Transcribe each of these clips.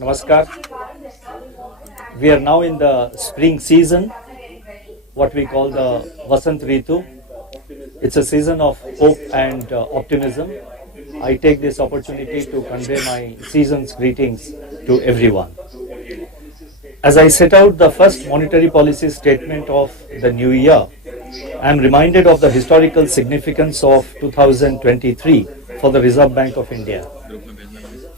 Namaskar. We are now in the spring season, what we call the Vasant Ritu. It's a season of hope and optimism. I take this opportunity to convey my season's greetings to everyone. As I set out the first monetary policy statement of the new year, I am reminded of the historical significance of 2023 for the Reserve Bank of India.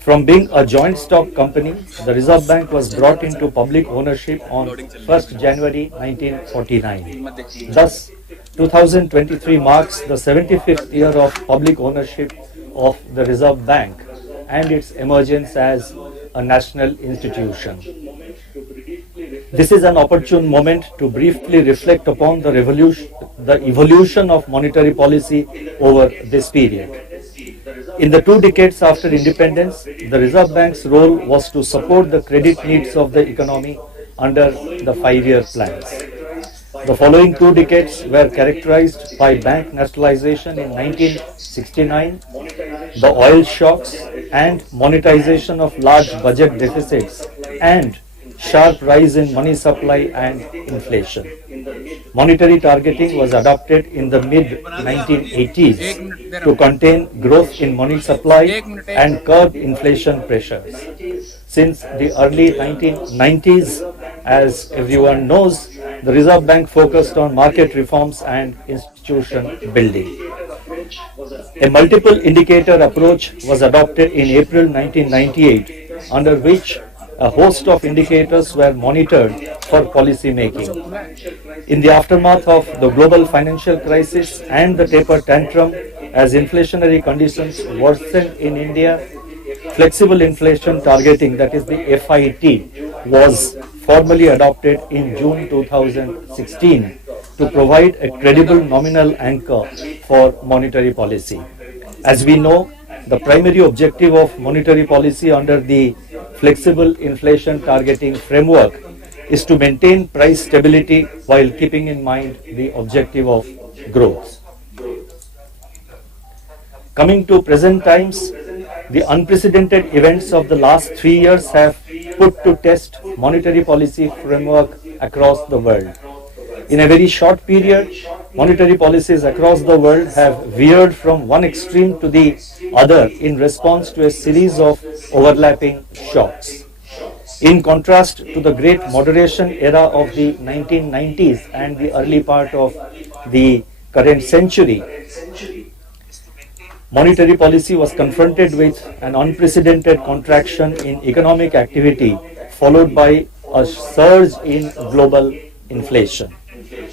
From being a joint stock company, the Reserve Bank was brought into public ownership on 1st January 1949. Thus, 2023 marks the 75th year of public ownership of the Reserve Bank and its emergence as a national institution. This is an opportune moment to briefly reflect upon the evolution of monetary policy over this period. In the 2 decades after independence, the Reserve Bank's role was to support the credit needs of the economy under the 5-year plans. The following 2 decades were characterized by bank nationalization in 1969, the oil shocks and monetization of large budget deficits, and sharp rise in money supply and inflation. Monetary targeting was adopted in the mid-1980s to contain growth in money supply and curb inflation pressures. Since the early 1990s, as everyone knows, the Reserve Bank focused on market reforms and institution building. A multiple indicator approach was adopted in April 1998, under which a host of indicators were monitored for policy making. In the aftermath of the global financial crisis and the taper tantrum, as inflationary conditions worsened in India, flexible inflation targeting, that is the FIT, was formally adopted in June 2016 to provide a credible nominal anchor for monetary policy. As we know, the primary objective of monetary policy under the flexible inflation targeting framework is to maintain price stability while keeping in mind the objective of growth. Coming to present times, the unprecedented events of the last 3 years have put to test monetary policy framework across the world. In a very short period, monetary policies across the world have veered from one extreme to the other in response to a series of overlapping shocks. In contrast to the great moderation era of the 1990s and the early part of the current century, monetary policy was confronted with an unprecedented contraction in economic activity, followed by a surge in global inflation.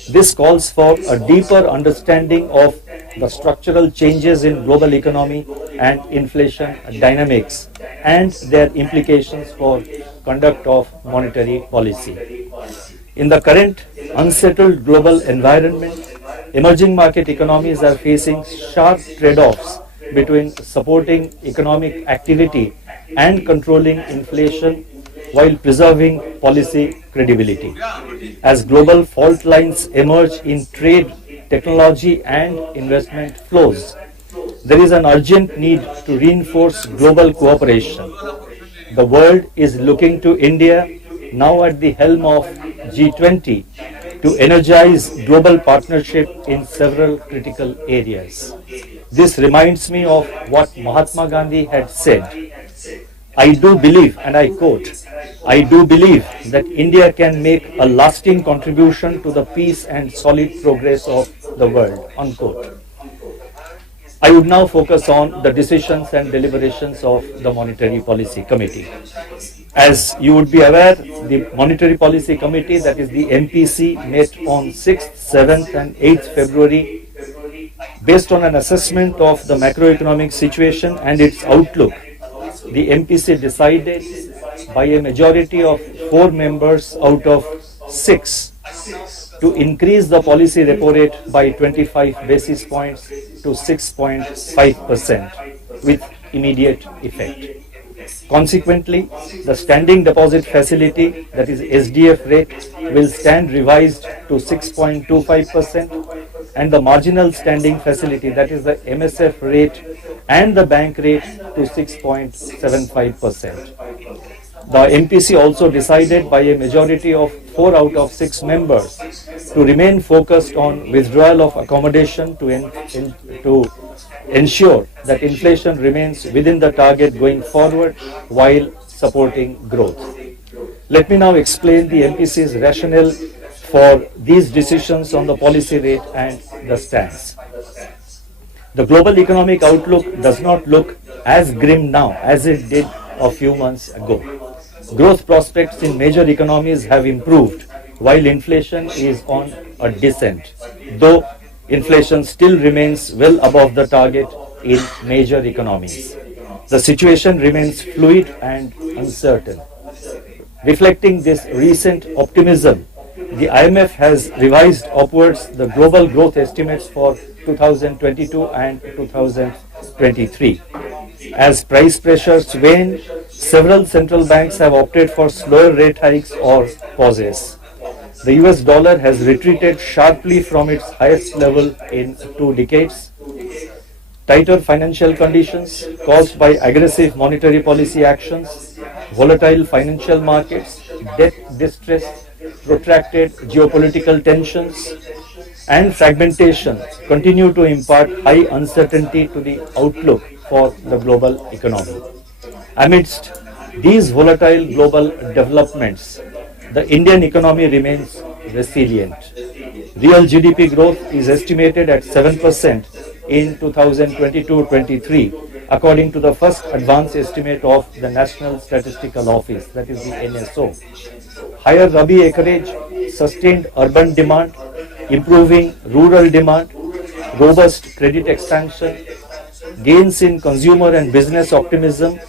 This calls for a deeper understanding of the structural changes in global economy and inflation dynamics and their implications for conduct of monetary policy. In the current unsettled global environment, emerging market economies are facing sharp trade-offs between supporting economic activity and controlling inflation while preserving policy credibility. As global fault lines emerge in trade, technology and investment flows, there is an urgent need to reinforce global cooperation. The world is looking to India, now at the helm of G20, to energize global partnership in several critical areas. This reminds me of what Mahatma Gandhi had said. I do believe, and I quote, I do believe that India can make a lasting contribution to the peace and solid progress of the world, unquote. I would now focus on the decisions and deliberations of the Monetary Policy Committee. As you would be aware, the Monetary Policy Committee, that is the MPC, met on 6th, 7th and 8th February. Based on an assessment of the macroeconomic situation and its outlook, the MPC decided by a majority of 4 members out of 6 to increase the policy repo rate by 25 basis points to 6.5% with immediate effect. Consequently, the standing deposit facility, that is SDF rate, will stand revised to 6.25%, and the marginal standing facility, that is the MSF rate, and the bank rate to 6.75%. The MPC also decided by a majority of 4 out of 6 members to remain focused on withdrawal of accommodation to ensure that inflation remains within the target going forward while supporting growth. Let me now explain the MPC's rationale for these decisions on the policy rate and the stance. The global economic outlook does not look as grim now as it did a few months ago. Growth prospects in major economies have improved while inflation is on a descent, though inflation still remains well above the target in major economies. The situation remains fluid and uncertain. Reflecting this recent optimism, the IMF has revised upwards the global growth estimates for 2022 and 2023. As price pressures wane, several central banks have opted for slower rate hikes or pauses. The US dollar has retreated sharply from its highest level in 2 decades. Tighter financial conditions caused by aggressive monetary policy actions, volatile financial markets, debt distress, protracted geopolitical tensions, and fragmentation continue to impart high uncertainty to the outlook for the global economy. Amidst these volatile global developments, the Indian economy remains resilient. Real GDP growth is estimated at 7% in 2022-23, according to the first advance estimate of the National Statistical Office, that is the NSO. Higher Rabi acreage, sustained urban demand, improving rural demand, robust credit expansion, gains in consumer and business optimism,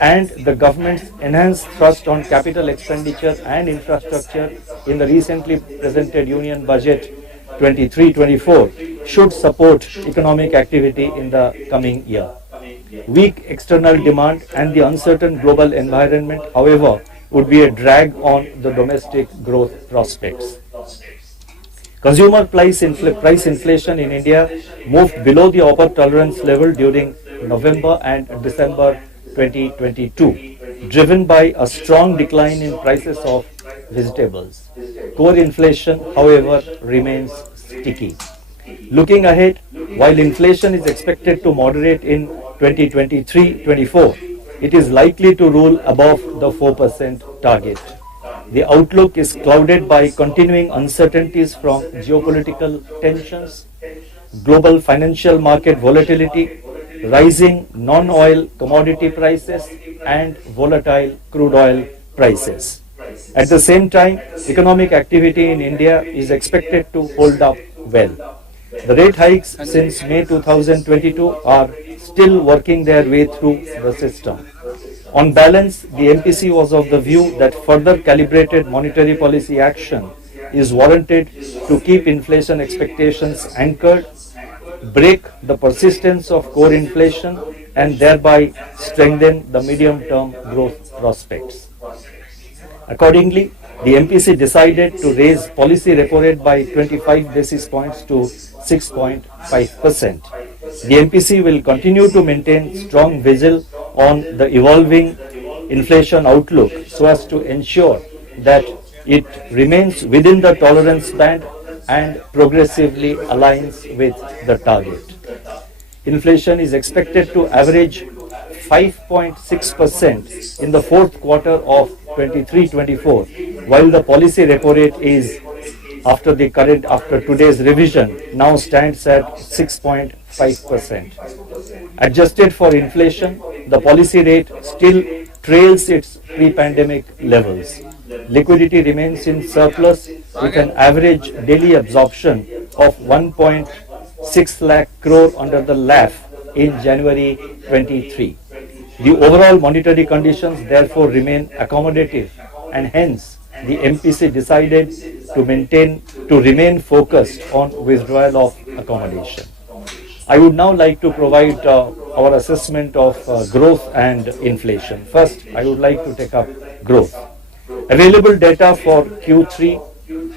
and the government's enhanced thrust on capital expenditure and infrastructure in the recently presented Union Budget 23-24 should support economic activity in the coming year. Weak external demand and the uncertain global environment, however, would be a drag on the domestic growth prospects. Consumer price inflation in India moved below the upper tolerance level during November and December 2022, driven by a strong decline in prices of vegetables. Core inflation, however, remains sticky. Looking ahead, while inflation is expected to moderate in 2023-24, it is likely to rule above the 4% target. The outlook is clouded by continuing uncertainties from geopolitical tensions, global financial market volatility, rising non-oil commodity prices, and volatile crude oil prices. At the same time, economic activity in India is expected to hold up well. The rate hikes since May 2022 are still working their way through the system. On balance, the MPC was of the view that further calibrated monetary policy action is warranted to keep inflation expectations anchored, break the persistence of core inflation, and thereby strengthen the medium-term growth prospects. Accordingly, the MPC decided to raise policy repo rate by 25 basis points to 6.5%. The MPC will continue to maintain strong vigil on the evolving inflation outlook so as to ensure that it remains within the tolerance band and progressively aligns with the target. Inflation is expected to average 5.6% in the fourth quarter of 23-24, while the policy repo rate is, after today's revision, now stands at 6.5%. Adjusted for inflation, the policy rate still trails its pre-pandemic levels. Liquidity remains in surplus with an average daily absorption of 1.6 lakh crore under the LAF in January 23. The overall monetary conditions therefore remain accommodative, and hence the MPC decided to remain focused on withdrawal of accommodation. I would now like to provide our assessment of growth and inflation. First, I would like to take up growth. Available data for Q3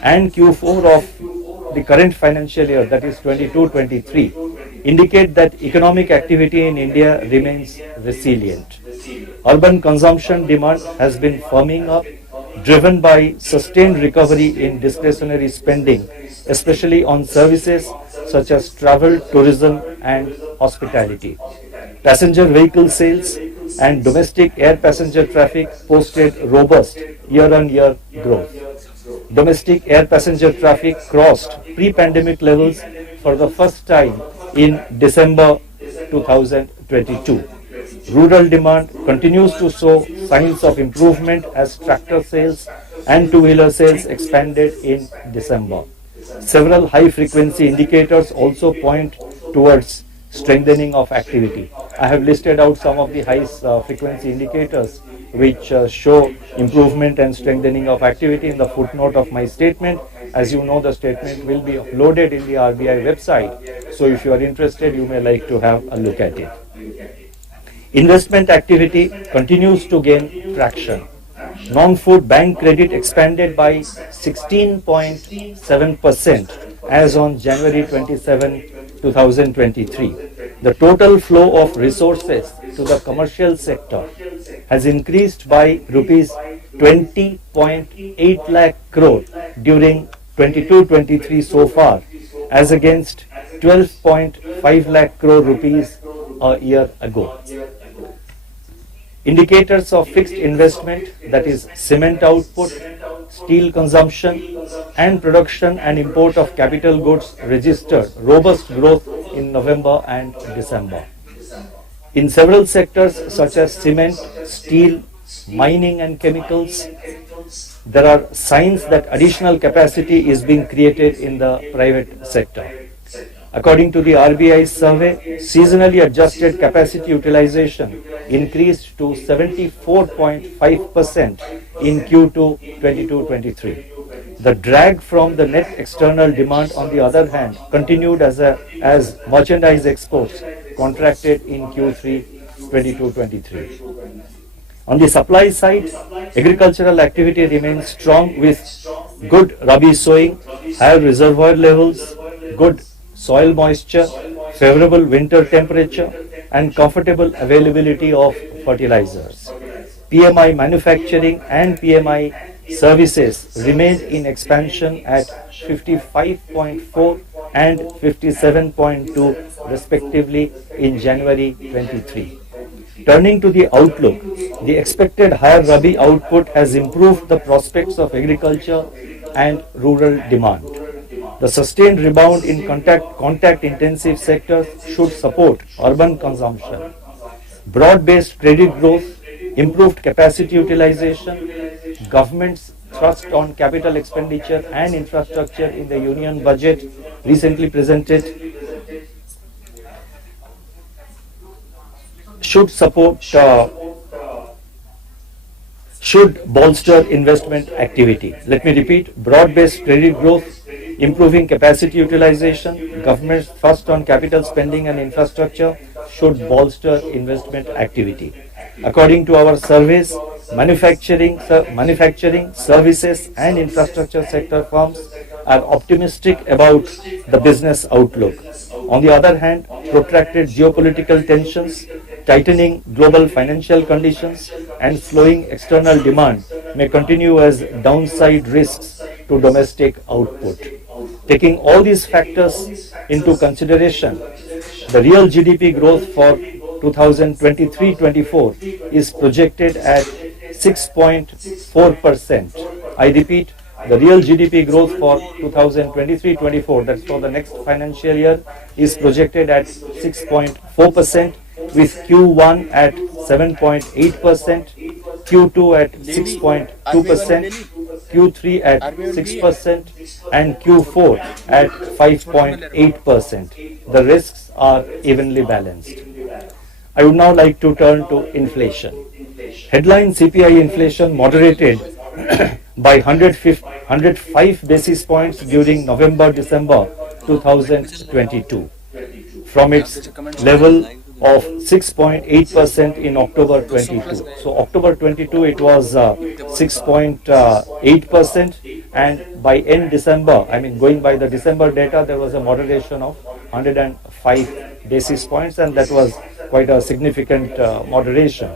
and Q4 of the current financial year, that is 22-23, indicate that economic activity in India remains resilient. Urban consumption demand has been firming up, driven by sustained recovery in discretionary spending, especially on services such as travel, tourism, and hospitality. Passenger vehicle sales and domestic air passenger traffic posted robust year-on-year growth. Domestic air passenger traffic crossed pre-pandemic levels for the first time in December 2022. Rural demand continues to show signs of improvement as tractor sales and two-wheeler sales expanded in December. Several high-frequency indicators also point towards strengthening of activity. I have listed out some of the high-frequency indicators which show improvement and strengthening of activity in the footnote of my statement. As you know, the statement will be uploaded in the RBI website. So if you are interested, you may like to have a look at it. Investment activity continues to gain traction. Non-food bank credit expanded by 16.7% as on January 27, 2023. The total flow of resources to the commercial sector has increased by rupees 20.8 lakh crore during 22-23 so far, as against 12.5 lakh crore rupees a year ago. Indicators of fixed investment, that is cement output, steel consumption, and production and import of capital goods registered robust growth in November and December. In several sectors such as cement, steel, mining and chemicals, there are signs that additional capacity is being created in the private sector. According to the RBI survey, seasonally adjusted capacity utilization increased to 74.5% in Q2 22-23. The drag from the net external demand, on the other hand, continued as merchandise exports contracted in Q3 22-23. On the supply side, agricultural activity remains strong with good rabi sowing, higher reservoir levels, good soil moisture, favorable winter temperature, and comfortable availability of fertilizers. PMI manufacturing and PMI services remained in expansion at 55.4 and 57.2 respectively in January 23. Turning to the outlook, the expected higher rabi output has improved the prospects of agriculture and rural demand. The sustained rebound in contact-intensive sectors should support urban consumption. Broad-based credit growth, improved capacity utilization, government's thrust on capital expenditure and infrastructure in the union budget recently presented should bolster investment activity. Let me repeat: broad-based credit growth, improving capacity utilization, government's thrust on capital spending and infrastructure should bolster investment activity. According to our surveys, manufacturing, services and infrastructure sector firms are optimistic about the business outlook. On the other hand, protracted geopolitical tensions, tightening global financial conditions and slowing external demand may continue as downside risks to domestic output. Taking all these factors into consideration, the real GDP growth for 2023-24 is projected at 6.4%. I repeat, the real GDP growth for 2023-24, that's for the next financial year, is projected at 6.4%, with Q1 at 7.8%, Q2 at 6.2%, Q3 at 6%, and Q4 at 5.8%. The risks are evenly balanced. I would now like to turn to inflation. Headline CPI inflation moderated by 105 basis points during November-December 2022 from its level of 6.8% in October 22. So October 22 it was 6.8%, and by end December, I mean going by the December data, there was a moderation of 105 basis points, and that was quite a significant moderation.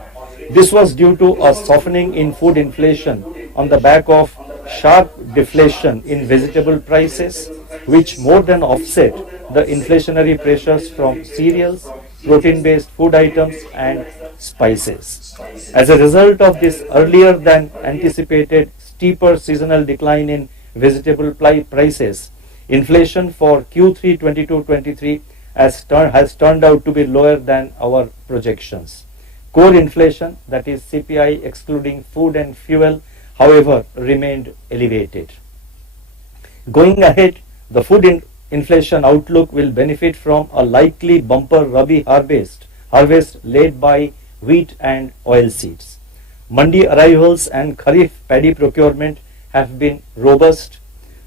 This was due to a softening in food inflation on the back of sharp deflation in vegetable prices, which more than offset the inflationary pressures from cereals, protein-based food items, and spices. As a result of this earlier than anticipated steeper seasonal decline in vegetable prices, inflation for Q3 22-23 has turned out to be lower than our projections. Core inflation, that is CPI excluding food and fuel, however, remained elevated. Going ahead, the food inflation outlook will benefit from a likely bumper Rabi harvest led by wheat and oilseeds. Mandi arrivals and Kharif paddy procurement have been robust,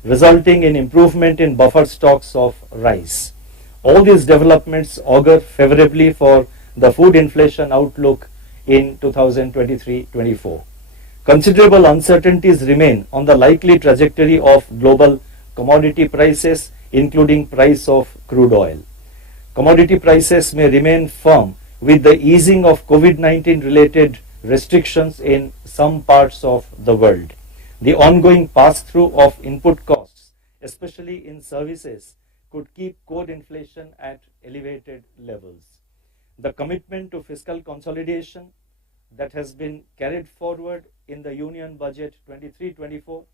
resulting in improvement in buffer stocks of rice. All these developments augur favorably for the food inflation outlook in 2023-24. Considerable uncertainties remain on the likely trajectory of global commodity prices, including price of crude oil. Commodity prices may remain firm with the easing of COVID-19 related restrictions in some parts of the world. The ongoing pass-through of input costs, especially in services, could keep core inflation at elevated levels. The commitment to fiscal consolidation that has been carried forward in the Union Budget 23-24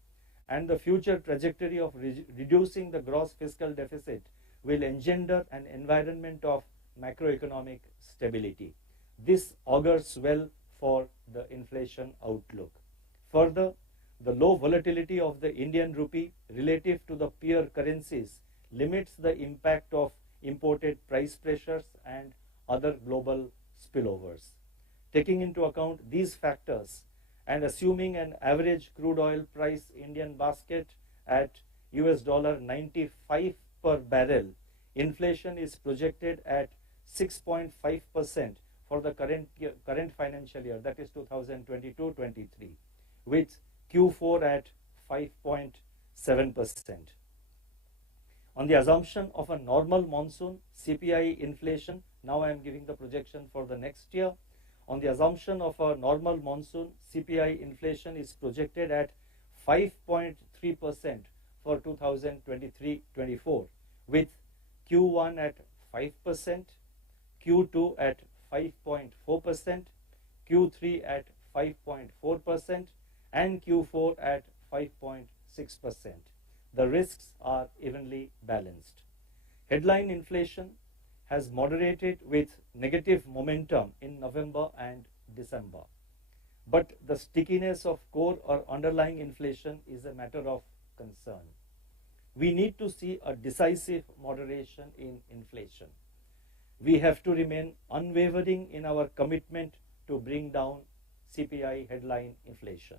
and the future trajectory of reducing the gross fiscal deficit will engender an environment of macroeconomic stability. This augurs well for the inflation outlook. Further, the low volatility of the Indian rupee relative to the peer currencies limits the impact of imported price pressures and other global spillovers. Taking into account these factors and assuming an average crude oil price Indian basket at $95 per barrel, inflation is projected at 6.5% for the current financial year, that is 2022-23, with Q4 at 5.7%. On the assumption of a normal monsoon, CPI inflation, now I am giving the projection for the next year. On the assumption of a normal monsoon, CPI inflation is projected at 5.3% for 2023-24, with Q1 at 5%, Q2 at 5.4%, Q3 at 5.4%, and Q4 at 5.6%. The risks are evenly balanced. Headline inflation has moderated with negative momentum in November and December. But the stickiness of core or underlying inflation is a matter of concern. We need to see a decisive moderation in inflation. We have to remain unwavering in our commitment to bring down CPI headline inflation.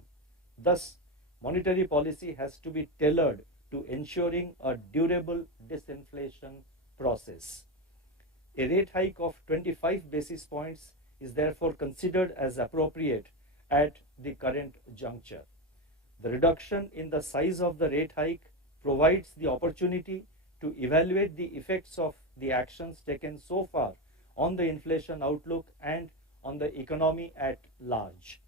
Thus, monetary policy has to be tailored to ensuring a durable disinflation process. A rate hike of 25 basis points is therefore considered as appropriate at the current juncture. The reduction in the size of the rate hike provides the opportunity to evaluate the effects of the actions taken so far on the inflation outlook and on the economy at large.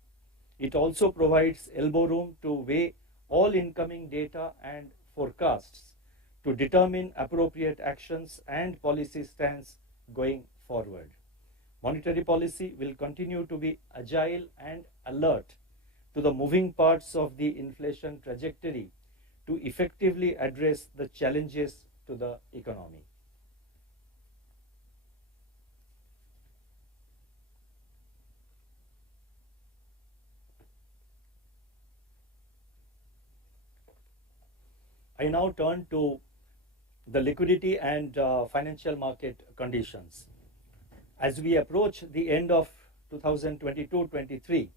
It also provides elbow room to weigh all incoming data and forecasts to determine appropriate actions and policy stance going forward. Monetary policy will continue to be agile and alert to the moving parts of the inflation trajectory to effectively address the challenges to the economy. I now turn to the liquidity and financial market conditions. As we approach the end of 2022-23,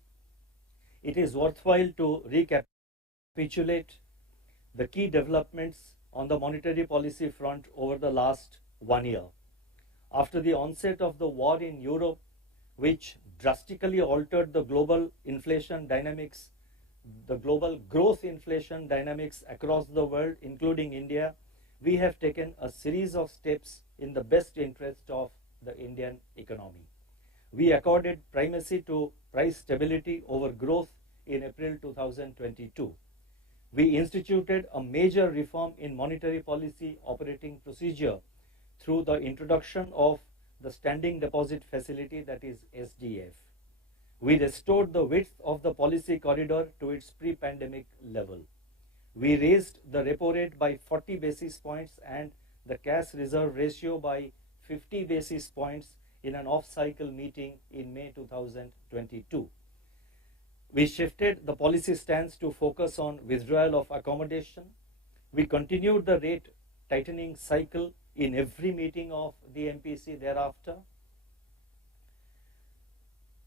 it is worthwhile to recapitulate the key developments on the monetary policy front over the last 1 year. After the onset of the war in Europe, which drastically altered the global inflation dynamics, the global growth inflation dynamics across the world, including India, we have taken a series of steps in the best interest of the Indian economy. We accorded primacy to price stability over growth in April 2022. We instituted a major reform in monetary policy operating procedure through the introduction of the Standing Deposit Facility, that is SDF. We restored the width of the policy corridor to its pre-pandemic level. We raised the repo rate by 40 basis points and the cash reserve ratio by 50 basis points in an off-cycle meeting in May 2022. We shifted the policy stance to focus on withdrawal of accommodation. We continued the rate tightening cycle in every meeting of the MPC thereafter.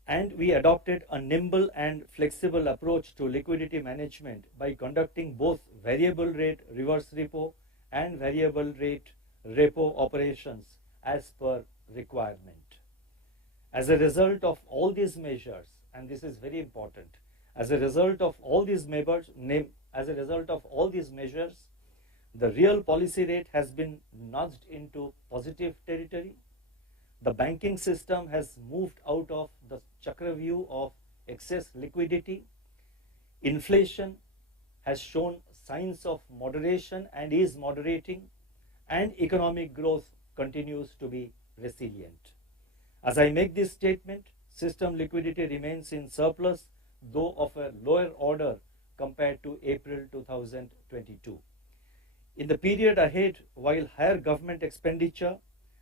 And we adopted a nimble and flexible approach to liquidity management by conducting both variable rate reverse repo and variable rate repo operations as per requirement. As a result of all these measures, and this is very important, as a result of all these measures, the real policy rate has been nudged into positive territory. The banking system has moved out of the Chakravyuh of excess liquidity. Inflation has shown signs of moderation and is moderating, and economic growth continues to be resilient. As I make this statement, system liquidity remains in surplus, though of a lower order compared to April 2022. In the period ahead, while higher government expenditure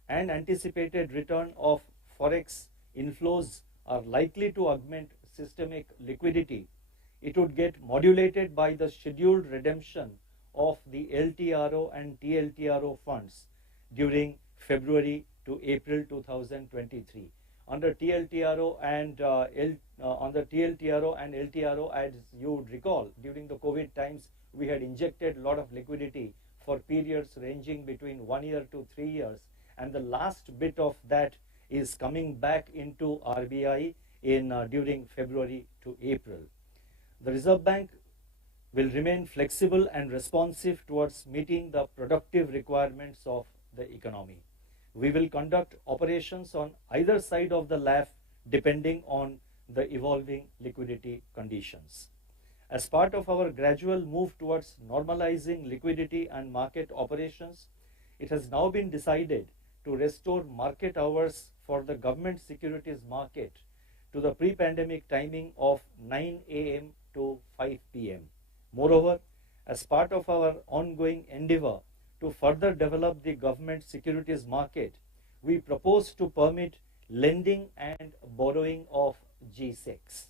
and anticipated return of forex inflows are likely to augment systemic liquidity, it would get modulated by the scheduled redemption of the LTRO and TLTRO funds during February to April 2023. Under TLTRO and LTRO, as you would recall, during the COVID times, we had injected a lot of liquidity for periods ranging between 1 year to 3 years, and the last bit of that is coming back into RBI during February to April. The Reserve Bank will remain flexible and responsive towards meeting the productive requirements of the economy. We will conduct operations on either side of the LAF depending on the evolving liquidity conditions. As part of our gradual move towards normalizing liquidity and market operations, it has now been decided to restore market hours for the government securities market to the pre-pandemic timing of 9 a.m. to 5 p.m. Moreover, as part of our ongoing endeavor to further develop the government securities market, we propose to permit lending and borrowing of G-Secs.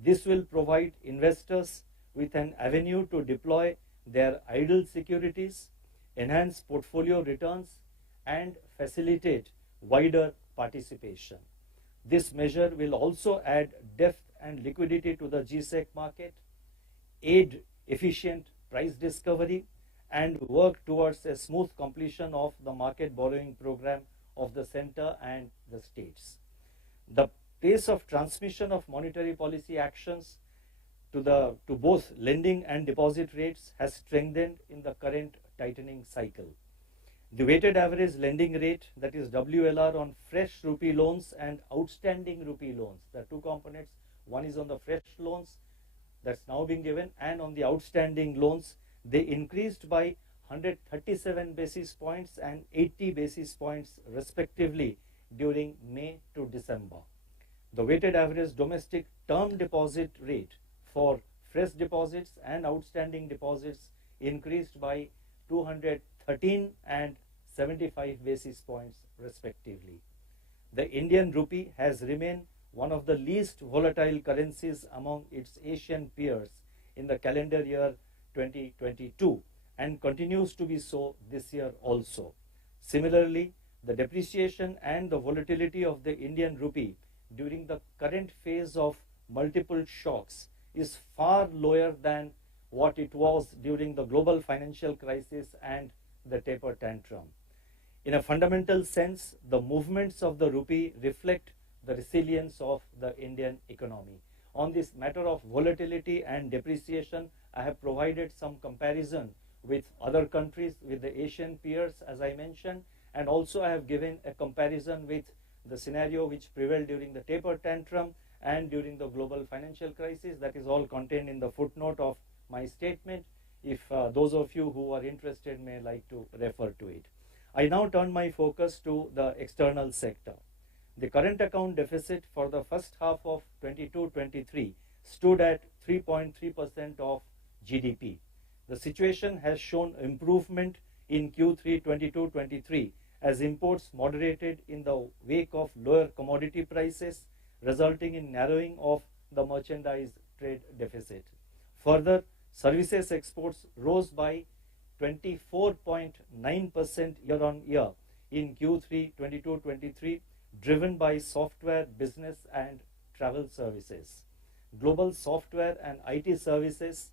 This will provide investors with an avenue to deploy their idle securities, enhance portfolio returns, and facilitate wider participation. This measure will also add depth and liquidity to the G-Sec market, aid efficient price discovery, and work towards a smooth completion of the market borrowing program of the center and the states. The pace of transmission of monetary policy actions to both lending and deposit rates has strengthened in the current tightening cycle. The weighted average lending rate, that is WLR, on fresh rupee loans and outstanding rupee loans, there are two components. One is on the fresh loans that's now being given, and on the outstanding loans, they increased by 137 basis points and 80 basis points respectively during May to December. The weighted average domestic term deposit rate for fresh deposits and outstanding deposits increased by 213 and 75 basis points respectively. The Indian rupee has remained one of the least volatile currencies among its Asian peers in the calendar year 2022 and continues to be so this year also. Similarly, the depreciation and the volatility of the Indian rupee during the current phase of multiple shocks is far lower than what it was during the global financial crisis and the taper tantrum. In a fundamental sense, the movements of the rupee reflect the resilience of the Indian economy. On this matter of volatility and depreciation, I have provided some comparison with other countries, with the Asian peers, as I mentioned, and also I have given a comparison with the scenario which prevailed during the taper tantrum and during the global financial crisis. That is all contained in the footnote of my statement. If those of you who are interested may like to refer to it. I now turn my focus to the external sector. The current account deficit for the first half of 22-23 stood at 3.3% of GDP. The situation has shown improvement in Q3 22-23 as imports moderated in the wake of lower commodity prices, resulting in narrowing of the merchandise trade deficit. Further, services exports rose by 24.9% year-on-year in Q3 22-23, driven by software, business and travel services. Global software and IT services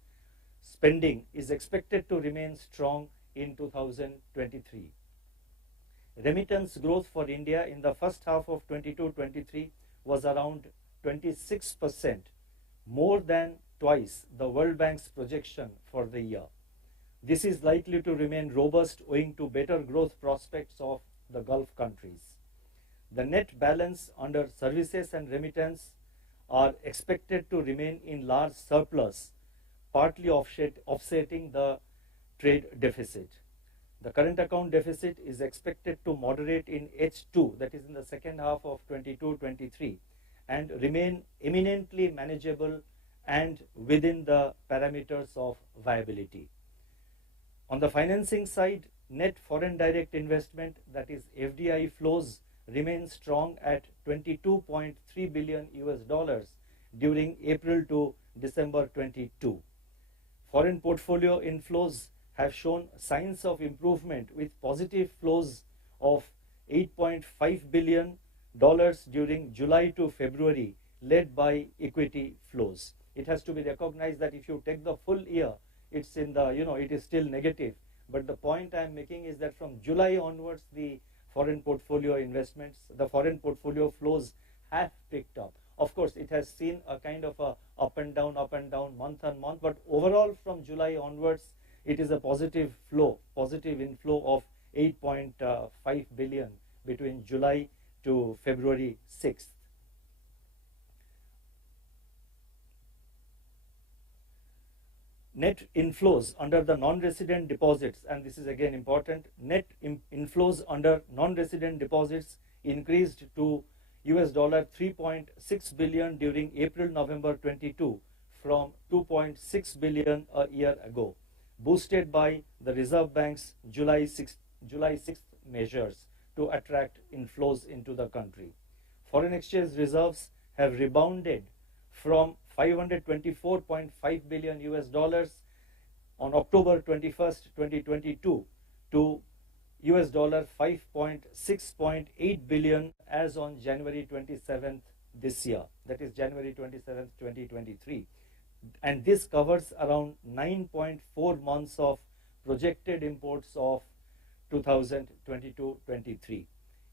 spending is expected to remain strong in 2023. Remittance growth for India in the first half of 22-23 was around 26%, more than twice the World Bank's projection for the year. This is likely to remain robust owing to better growth prospects of the Gulf countries. The net balance under services and remittance are expected to remain in large surplus, partly offsetting the trade deficit. The current account deficit is expected to moderate in H2, that is in the second half of 22-23, and remain eminently manageable and within the parameters of viability. On the financing side, net foreign direct investment, that is FDI flows, remain strong at $22.3 billion during April to December 22. Foreign portfolio inflows have shown signs of improvement with positive flows of $8.5 billion during July to February, led by equity flows. It has to be recognized that if you take the full year, it's in the, it is still negative. But the point I'm making is that from July onwards, the foreign portfolio investments, the foreign portfolio flows have picked up. Of course, it has seen a kind of a up and down, month on month, but overall from July onwards, it is a positive inflow of 8.5 billion between July to February 6th. Net inflows under the non-resident deposits, and this is again important, net inflows under non-resident deposits increased to $3.6 billion during April-November 22 from $2.6 billion a year ago, boosted by the Reserve Bank's July 6th measures to attract inflows into the country. Foreign exchange reserves have rebounded from $524.5 billion on October 21st, 2022 to $5.6.8 billion as on January 27th this year, that is January 27th, 2023. And this covers around 9.4 months of projected imports of 2022-23.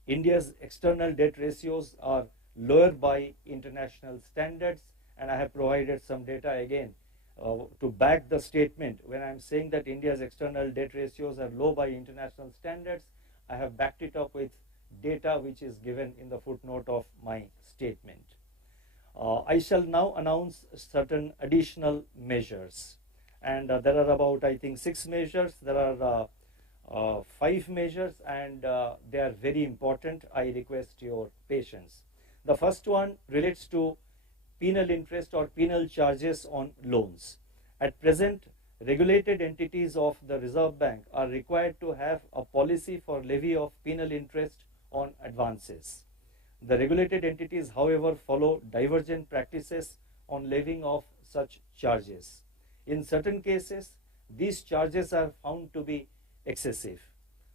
India's external debt ratios are lower by international standards, and I have provided some data again to back the statement. When I'm saying that India's external debt ratios are low by international standards, I have backed it up with data which is given in the footnote of my statement. I shall now announce certain additional measures, and there are about, I think, 6 measures. There are 5 measures, and they are very important. I request your patience. The first one relates to penal interest or penal charges on loans. At present, regulated entities of the Reserve Bank are required to have a policy for levy of penal interest on advances. The regulated entities, however, follow divergent practices on levying of such charges. In certain cases, these charges are found to be excessive.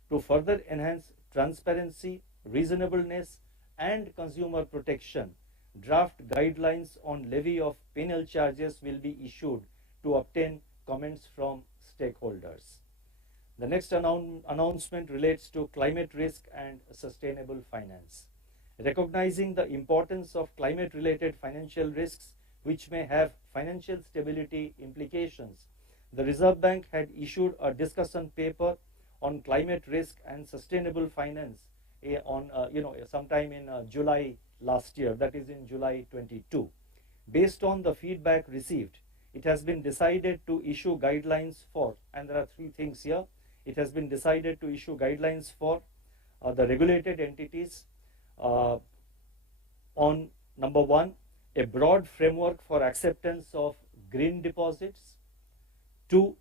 To further enhance transparency, reasonableness, and consumer protection, draft guidelines on levy of penal charges will be issued to obtain comments from stakeholders. The next announcement relates to climate risk and sustainable finance. Recognizing the importance of climate-related financial risks which may have financial stability implications, the Reserve Bank had issued a discussion paper on climate risk and sustainable finance on sometime in July last year, that is in July 22. Based on the feedback received, it has been decided to issue guidelines for, and there are three things here. It has been decided to issue guidelines for the regulated entities on number one, a broad framework for acceptance of green deposits. 2,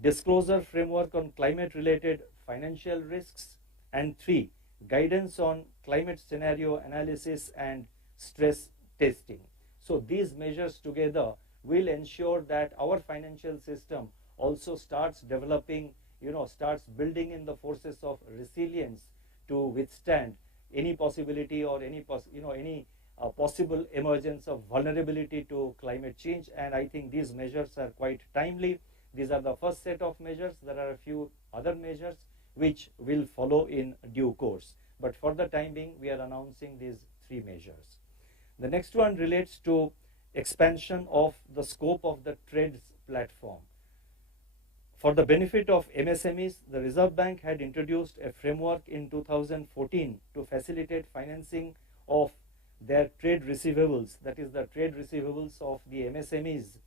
disclosure framework on climate related financial risks. And 3, guidance on climate scenario analysis and stress testing. So these measures together will ensure that our financial system also starts developing, starts building in the forces of resilience to withstand any possibility or any possible emergence of vulnerability to climate change. And I think these measures are quite timely. These are the first set of measures. There are a few other measures which will follow in due course. But for the time being, we are announcing these three measures. The next one relates to expansion of the scope of the trades platform. For the benefit of MSMEs, the Reserve Bank had introduced a framework in 2014 to facilitate financing of their trade receivables, that is the trade receivables of the MSMEs,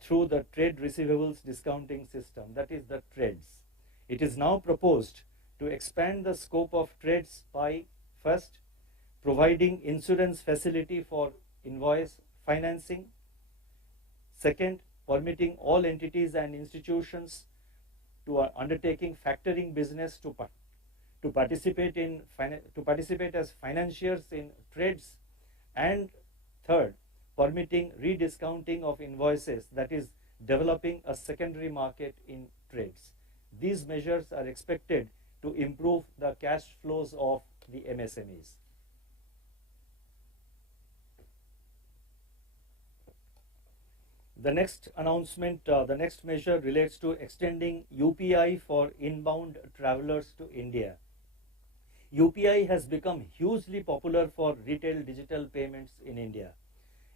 through the trade receivables discounting system, that is the trades. It is now proposed to expand the scope of trades by, first, providing insurance facility for invoice financing. Second, permitting all entities and institutions to undertaking factoring business to participate as financiers in trades. And third, permitting rediscounting of invoices, that is developing a secondary market in trades. These measures are expected to improve the cash flows of the MSMEs. The next announcement, the next measure relates to extending UPI for inbound travelers to India. UPI has become hugely popular for retail digital payments in India.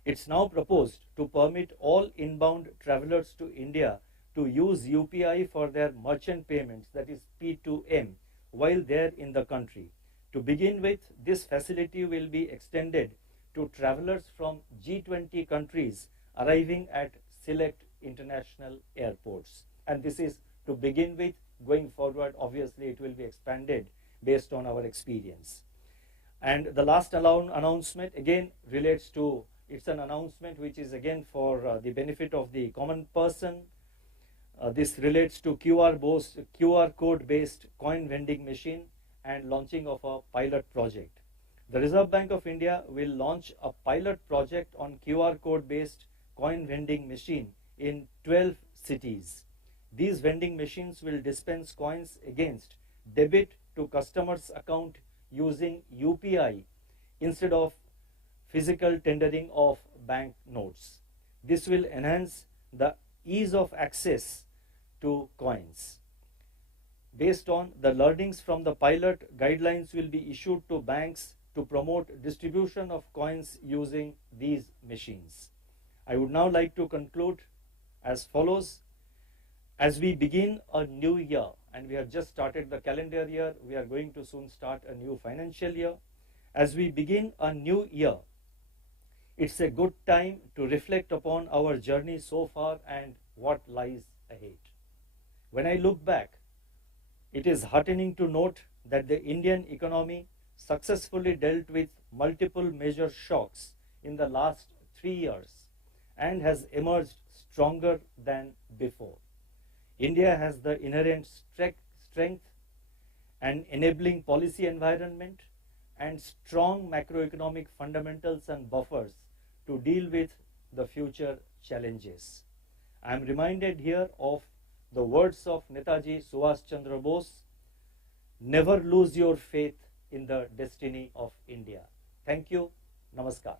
It's now proposed to permit all inbound travelers to India to use UPI for their merchant payments, that is P2M, while they're in the country. To begin with, this facility will be extended to travelers from G20 countries arriving at select international airports. And this is to begin with. Going forward, obviously, it will be expanded based on our experience. And the last announcement again relates to, it's an announcement which is again for the benefit of the common person. This relates to QR code based coin vending machine and launching of a pilot project. The Reserve Bank of India will launch a pilot project on QR code based coin vending machine in 12 cities. These vending machines will dispense coins against debit to customers' account using UPI instead of physical tendering of bank notes. This will enhance the ease of access to coins. Based on the learnings from the pilot, guidelines will be issued to banks to promote distribution of coins using these machines. I would now like to conclude as follows. As we begin a new year, and we have just started the calendar year, we are going to soon start a new financial year. As we begin a new year, it's a good time to reflect upon our journey so far and what lies ahead. When I look back, it is heartening to note that the Indian economy successfully dealt with multiple major shocks in the last 3 years and has emerged stronger than before. India has the inherent strength and enabling policy environment and strong macroeconomic fundamentals and buffers to deal with the future challenges. I am reminded here of the words of Netaji Subhash Chandra Bose, "Never lose your faith in the destiny of India." Thank you. Namaskar.